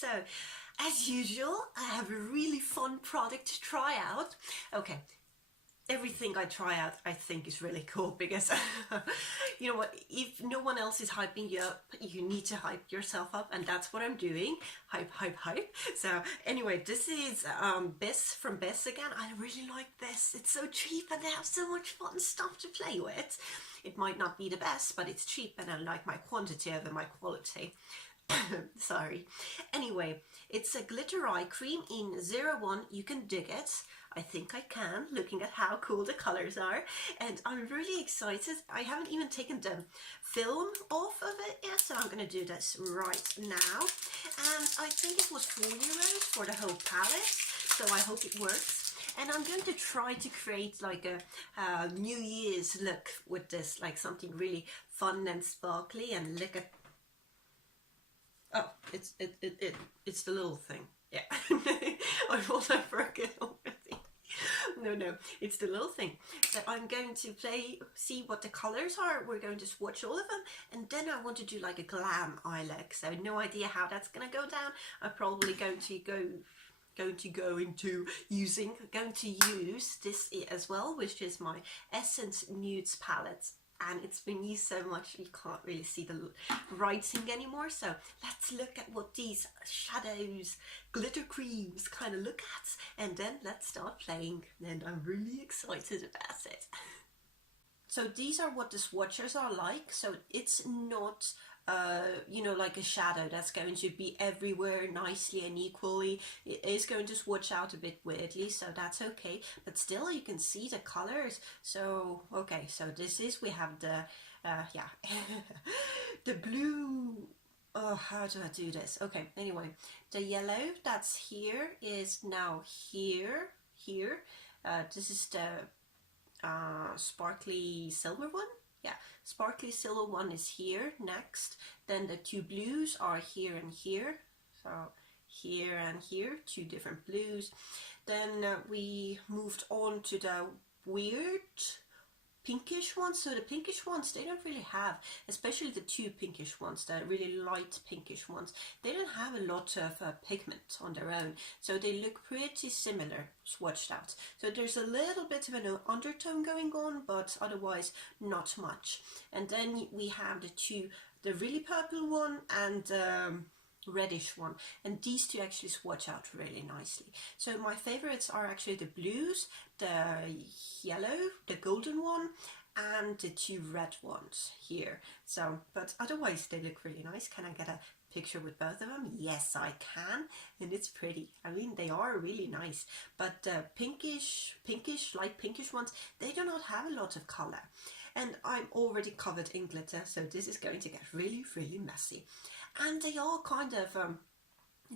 So as usual, I have a really fun product to try out. Okay, everything I try out I think is really cool because you know what, if no one else is hyping you up, you need to hype yourself up, and that's what I'm doing. Hype, hype, hype. So anyway, this is BYS from BYS again. I really like this. It's so cheap and they have so much fun stuff to play with. It might not be the best, but it's cheap and I like my quantity over my quality. Sorry. Anyway, it's a glitter eye cream in 01. You can dig it. I think I can, looking at how cool the colors are, and I'm really excited. I haven't even taken the film off of it yet, so I'm going to do this right now. And I think it was €4 for the whole palette, so I hope it works. And I'm going to try to create like a New Year's look with this, like something really fun and sparkly. And look at, oh, it's the little thing. Yeah, I thought I broke it already. No, it's the little thing. So I'm going to see what the colors are. We're going to swatch all of them, and then I want to do like a glam eye look. So no idea how that's gonna go down. I'm probably going to use this as well, which is my Essence Nudes palette. And it's been used so much you can't really see the writing anymore. So let's look at what these shadows, glitter creams kind of look at, and then let's start playing. And I'm really excited about it. So these are what the swatches are like. So it's not you know, like a shadow that's going to be everywhere nicely and equally. It is going to swatch out a bit weirdly, so that's okay, but still you can see the colors. So okay, so this is, we have the yeah the blue. Oh, how do I do this? Okay, anyway, the yellow that's here is now here. This is the sparkly silver one. Yeah, sparkly silver one is here next. Then the two blues are here and here. So here and here, two different blues. Then we moved on to the weird pinkish ones. So the pinkish ones, they don't really have, especially the two pinkish ones, the really light pinkish ones, they don't have a lot of pigment on their own, so they look pretty similar swatched out. So there's a little bit of an undertone going on, but otherwise not much. And then we have the really purple one and reddish one, and these two actually swatch out really nicely. So my favorites are actually the blues, the yellow, the golden one, and the two red ones here. So, but otherwise they look really nice. Can I get a picture with both of them? Yes, I can, and it's pretty. I mean, they are really nice, but the pinkish, light pinkish ones, they do not have a lot of color. And I'm already covered in glitter, so this is going to get really, really messy. And they are kind of,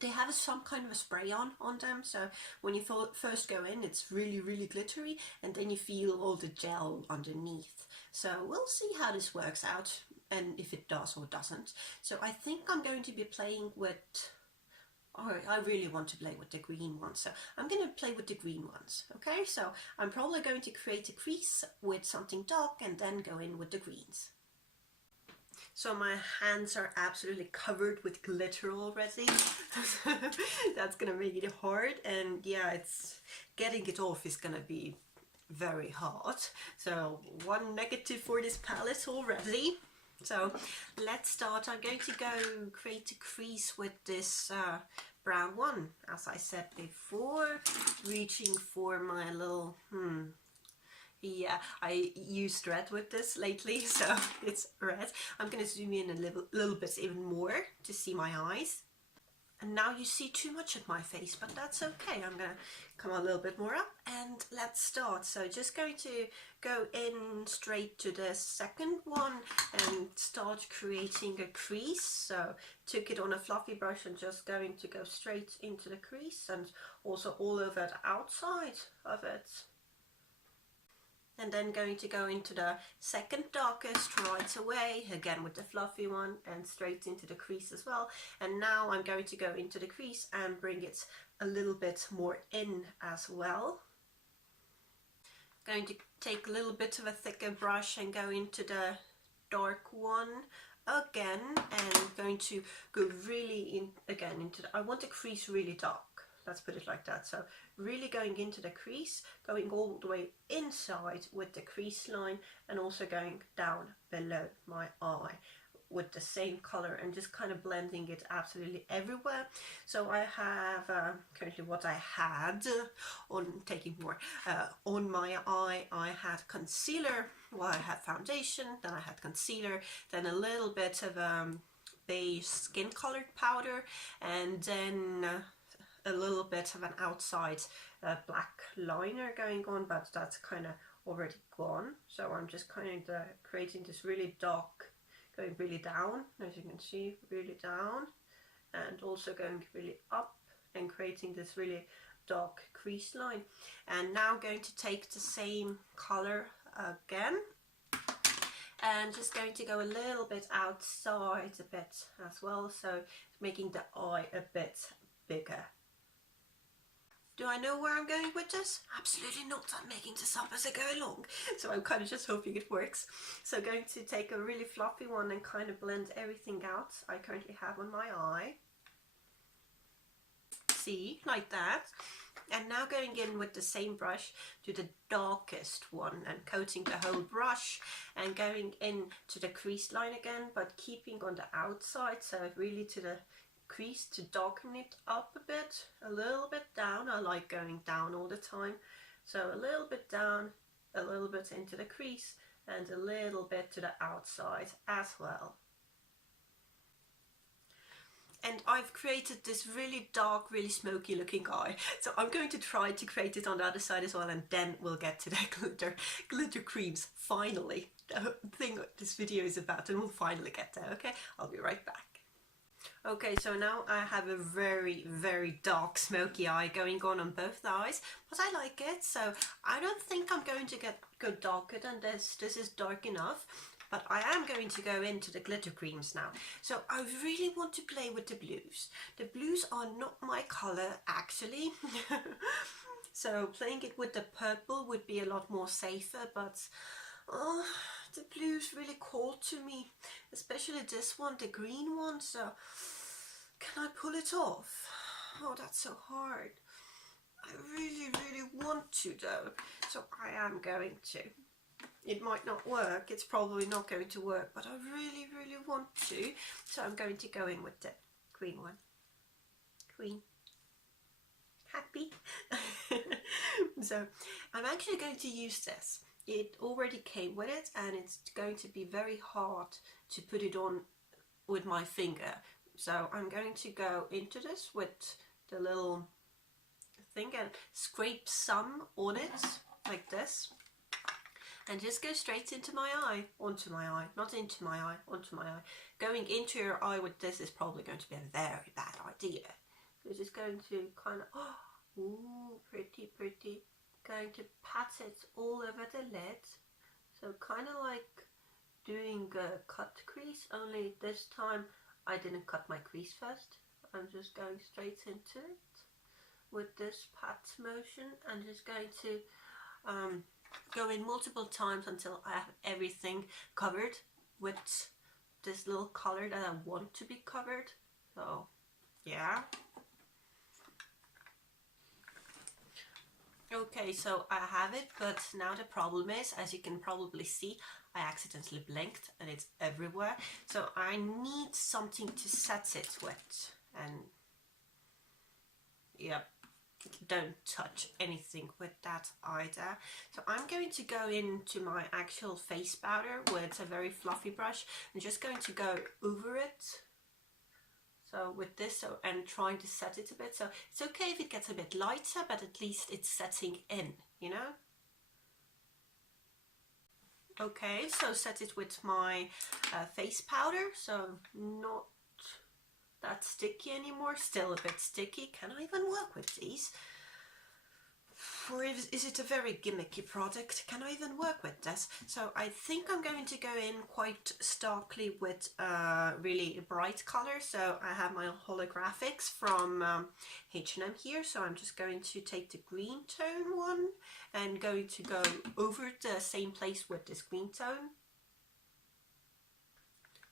they have some kind of a spray on them, so when you first go in, it's really, really glittery, and then you feel all the gel underneath. So we'll see how this works out, and if it does or doesn't. So I think I'm going to be playing with, I really want to play with the green ones, so I'm going to play with the green ones. Okay, so I'm probably going to create a crease with something dark and then go in with the greens. So my hands are absolutely covered with glitter already. That's gonna make it hard, and yeah, it's getting it off is gonna be very hard. So one negative for this palette already. So let's start. I'm going to go create a crease with this brown one, as I said before, reaching for my little yeah, I used red with this lately, so it's red. I'm going to zoom in a little bit even more to see my eyes. And now you see too much of my face, but that's okay. I'm going to come a little bit more up, and let's start. So just going to go in straight to the second one and start creating a crease. So took it on a fluffy brush and just going to go straight into the crease, and also all over the outside of it. And then going to go into the second darkest right away, again with the fluffy one, and straight into the crease as well. And now I'm going to go into the crease and bring it a little bit more in as well. Going to take a little bit of a thicker brush and go into the dark one again and going to go really in again into the, I want the crease really dark. Let's put it like that. So really going into the crease, going all the way inside with the crease line, and also going down below my eye with the same color, and just kind of blending it absolutely everywhere. So I have currently what I had on taking more on my eye. I had concealer, well, I had foundation, then I had concealer, then a little bit of beige skin colored powder, and then a little bit of an outside black liner going on, but that's kind of already gone. So I'm just kind of creating this really dark, going really down, as you can see, really down, and also going really up and creating this really dark crease line. And now going to take the same color again and just going to go a little bit outside a bit as well, so making the eye a bit bigger. Do I know where I'm going with this? Absolutely not. I'm making this up as I go along. So I'm kind of just hoping it works. So going to take a really fluffy one and kind of blend everything out I currently have on my eye. See, like that. And now going in with the same brush to the darkest one and coating the whole brush and going in to the crease line again, but keeping on the outside, so really to the crease to darken it up a bit, a little bit down. I like going down all the time, so a little bit down, a little bit into the crease, and a little bit to the outside as well. And I've created this really dark, really smoky looking eye, so I'm going to try to create it on the other side as well, and then we'll get to the glitter creams finally, the thing this video is about, and we'll finally get there. Okay, I'll be right back. Okay, so now I have a very, very dark smoky eye going on both eyes, but I like it, so I don't think I'm going to go darker than this. This is dark enough, but I am going to go into the glitter creams now. So I really want to play with the blues. The blues are not my color, actually. So playing it with the purple would be a lot more safer, but the blues really called to me, especially this one, the green one. So can I pull it off? Oh, that's so hard. I really, really want to though, so I am going to. It might not work, it's probably not going to work, but I really, really want to, so I'm going to go in with the green one. Green. Happy? So I'm actually going to use this. It already came with it, and it's going to be very hard to put it on with my finger. So I'm going to go into this with the little thing and scrape some on it, like this. And just go straight into my eye, onto my eye, not into my eye, onto my eye. Going into your eye with this is probably going to be a very bad idea. We're just going to kind of, ooh, pretty, pretty. Going to pat it all over the lid. So kind of like doing a cut crease, only this time I didn't cut my crease first. I'm just going straight into it with this pat motion, and just going to go in multiple times until I have everything covered with this little color that I want to be covered. So yeah. Okay, so I have it, but now the problem is, as you can probably see, I accidentally blinked and it's everywhere. So I need something to set it with, and yep, don't touch anything with that either. So I'm going to go into my actual face powder with a very fluffy brush and just going to go over it. So with this, and trying to set it a bit. So it's okay if it gets a bit lighter, but at least it's setting in, you know? Okay, so set it with my face powder, so not that sticky anymore, still a bit sticky. Can I even work with these? Or is it a very gimmicky product? Can I even work with this? So I think I'm going to go in quite starkly with really bright color. So I have my holographics from H&M here. So I'm just going to take the green tone one and going to go over the same place with this green tone.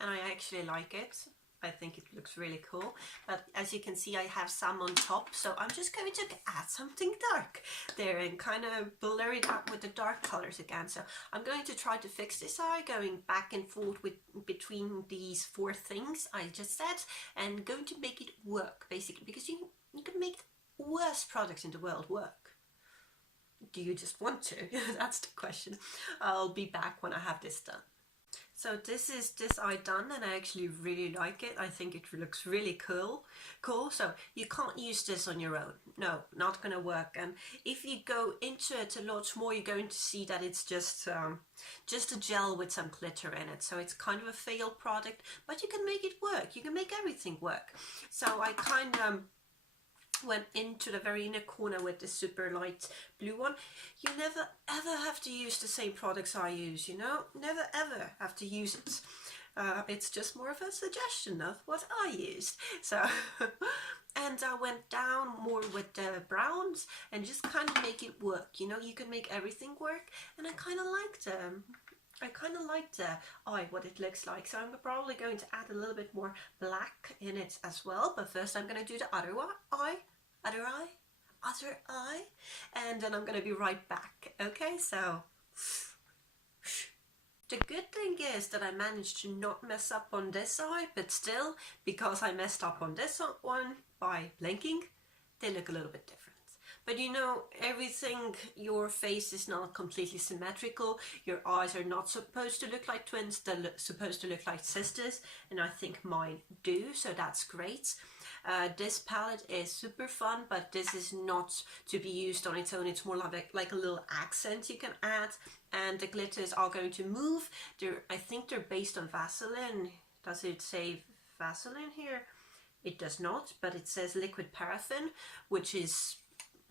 and I actually like it. I think it looks really cool, but as you can see I have some on top, so I'm just going to add something dark there and kind of blur it out with the dark colors again. So I'm going to try to fix this eye, going back and forth between these 4 things I just said, and going to make it work basically, because you can make the worst products in the world work. Do you just want to? That's the question. I'll be back when I have this done. So this is this eye done, and I actually really like it. I think it looks really cool. So you can't use this on your own. No, not gonna work. And if you go into it a lot more, you're going to see that it's just a gel with some glitter in it. So it's kind of a failed product, but you can make it work. You can make everything work. So I kind of went into the very inner corner with this super light blue one. You never ever have to use the same products I use, you know, never ever have to use it. It's just more of a suggestion of what I used. So and I went down more with the browns and just kind of make it work, you know. You can make everything work, and I kind of liked the eye, what it looks like. So I'm probably going to add a little bit more black in it as well. But first I'm going to do the other eye, and then I'm going to be right back. Okay, so the good thing is that I managed to not mess up on this eye, but still, because I messed up on this one by blinking, they look a little bit different. But you know, everything, your face is not completely symmetrical. Your eyes are not supposed to look like twins, they're supposed to look like sisters, and I think mine do, so that's great. This palette is super fun, but this is not to be used on its own. It's more like a little accent you can add, and the glitters are going to move. I think they're based on Vaseline. Does it say Vaseline here? It does not, but it says liquid paraffin, which is...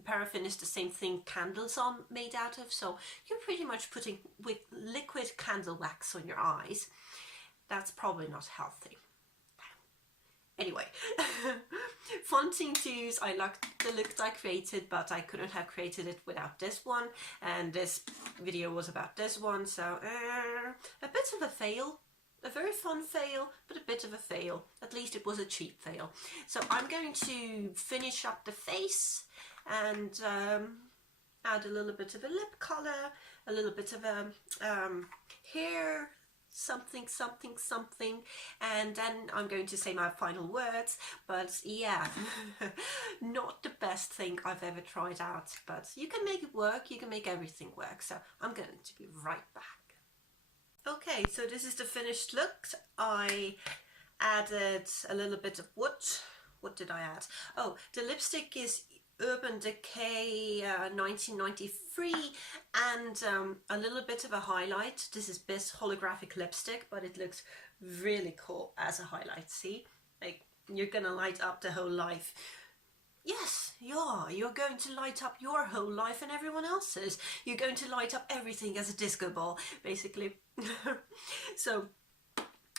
Paraffin is the same thing candles are made out of, so you're pretty much putting with liquid candle wax on your eyes. That's probably not healthy. Anyway, fun thing to use. I liked the look I created, but I couldn't have created it without this one, and this video was about this one, so a bit of a fail. A very fun fail, but a bit of a fail. At least it was a cheap fail. So I'm going to finish up the face and add a little bit of a lip color, a little bit of a hair, something, and then I'm going to say my final words. But yeah, not the best thing I've ever tried out, but you can make it work, you can make everything work. So I'm going to be right back. Okay, so this is the finished look. I added a little bit of what did I add? Oh, the lipstick is Urban Decay 1993, and a little bit of a highlight. This is BYS Holographic Lipstick, but it looks really cool as a highlight. See, like, you're gonna light up the whole life. Yes, you're going to light up your whole life and everyone else's. You're going to light up everything as a disco ball, basically. So,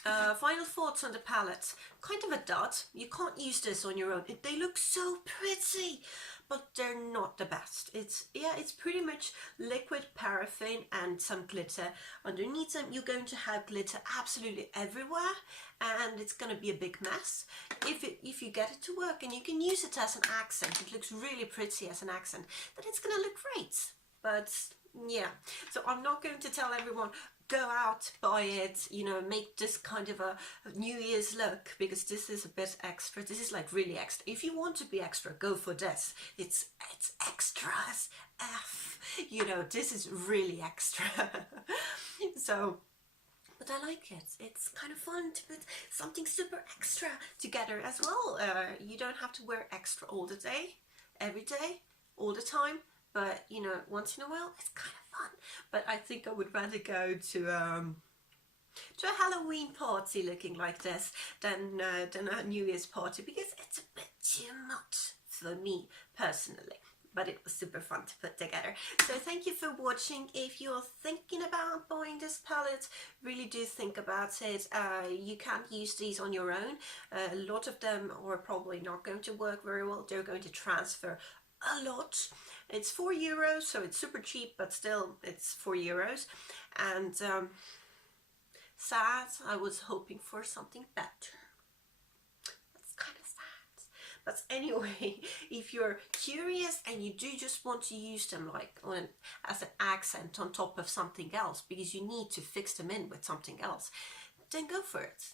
final thoughts on the palette. Kind of a dud. You can't use this on your own. They look so pretty, but they're not the best. It's pretty much liquid paraffin and some glitter. Underneath them, you're going to have glitter absolutely everywhere, and it's going to be a big mess. If you get it to work and you can use it as an accent, it looks really pretty as an accent, then it's going to look great. But yeah, so I'm not going to tell everyone, go out, buy it, you know, make this kind of a New Year's look, because this is a bit extra. This is like really extra. If you want to be extra, go for this. It's extra as F. You know, this is really extra. So, but I like it. It's kind of fun to put something super extra together as well. You don't have to wear extra all the day, every day, all the time. But, you know, once in a while, it's kind of fun. But I think I would rather go to a Halloween party looking like this than a New Year's party, because it's a bit too much for me personally. But it was super fun to put together. So thank you for watching. If you're thinking about buying this palette, really do think about it. You can't use these on your own. A lot of them are probably not going to work very well. They're going to transfer a lot. It's €4, so it's super cheap, but still it's €4. And sad. I was hoping for something better. That's kind of sad. But anyway, if you're curious and you do just want to use them like as an accent on top of something else, because you need to fix them in with something else, then go for it.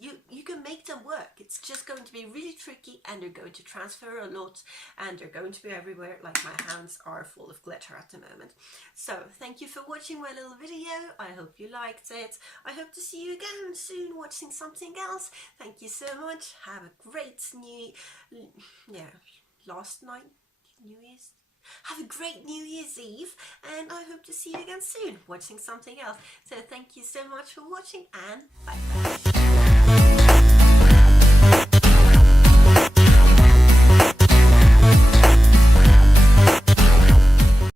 You can make them work. It's just going to be really tricky, and they're going to transfer a lot, and they're going to be everywhere. Like my hands are full of glitter at the moment. So thank you for watching my little video. I hope you liked it. I hope to see you again soon watching something else. Thank you so much. Have a great last night, New Year's. Have a great New Year's Eve, and I hope to see you again soon watching something else. So thank you so much for watching, and bye bye.